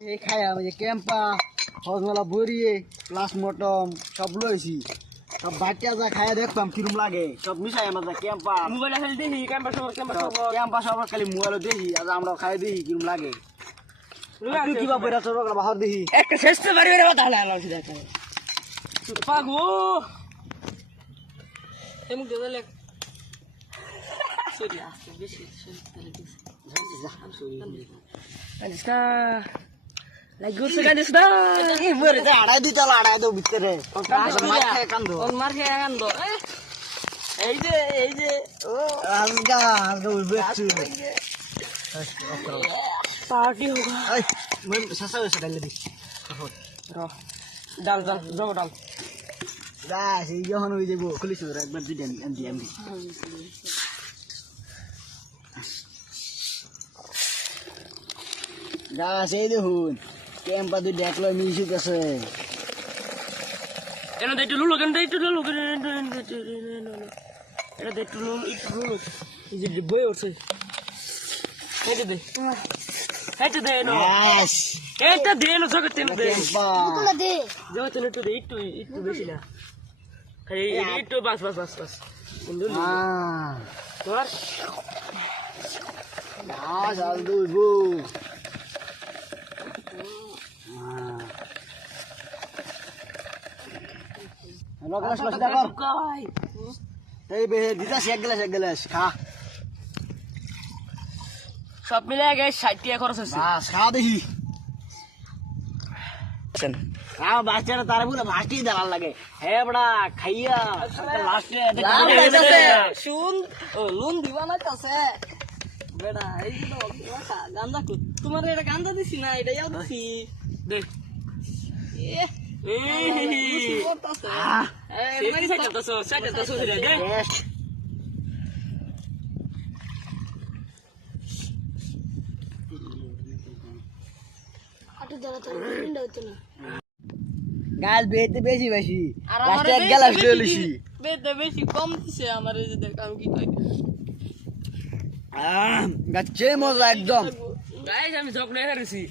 এই খাই আমি যে ক্যাম্পা হজমেলা বড়িয়ে প্লাস মটম সব লইছি সব বাচ্চা যা খাই দেখতাম কিরম লাগে সব মিশাই আমার ক্যাম্পা মোবাইল খালি দেখি ক্যাম্পা সবার খালি মোবাইল দেখি আজ আমরা খাই দেখি কিরম লাগে তুই কিবা বইরা তোর বাহার দেখি একটা শেষ তো বাড়ি বেড়ে তাহলে আলো দেখা পাগো এমন গেলে সরি আসছে বেশি সরি তাহলে আচ্ছা লাগছে গানিস না এই বরে যা আড়াই দি চল আড়াই দাও ভিতরে মার খায় কান্দো মার খেয়ে কান্দো এই যে ও আজগা আজগা উঠবে पार्टी होगा এই মই সাসা হইছে ডালে দি डाल जाओ डाल যা সেই যখন হই যাবো খুলিছ একবার দি এমডি যা সেই দেখুন ক্যাম্পা দুই দেখলো মিউজিক আছে এনে দে টুলু কেন দে টুলু এটা দে টুলু এই যে বই উঠছে এটা দে নো यस এটা দে নো জগতে দে ক্যাম্পা তুলা দে জগতে একটু দে একটু বেশি না খালি একটু বাস বন্ধু তোর চাল দুইবো গ্লাস গ্লাস দেখো কাই এই বে দিতাস এক গ্লাস খা সব মিলে আগে 60 টাকা খরচ হচ্ছে বাস খা দেখি বাচ্চারা তারা পুরো ভাসটি দেওয়ার লাগে হ্যাঁ বড়া খাইয়া লাস্টে শুন ও লোন দিবা না কাছে বেটা এই তো গান্দা কো তোমার এটা গান্দা দিছি না এটা ইয়াও দিছি দে আটু দাঁড়া তো উইন্ডো হতো না গাছ বেতে বেশি বেশি আর লাস্টে এক গ্লাস লইছি বেতে বেশি কম দিছে আমার এই যে দেখ আমি কি কই গাছে মজা একদম গাইস আমি জব নাই হারিছি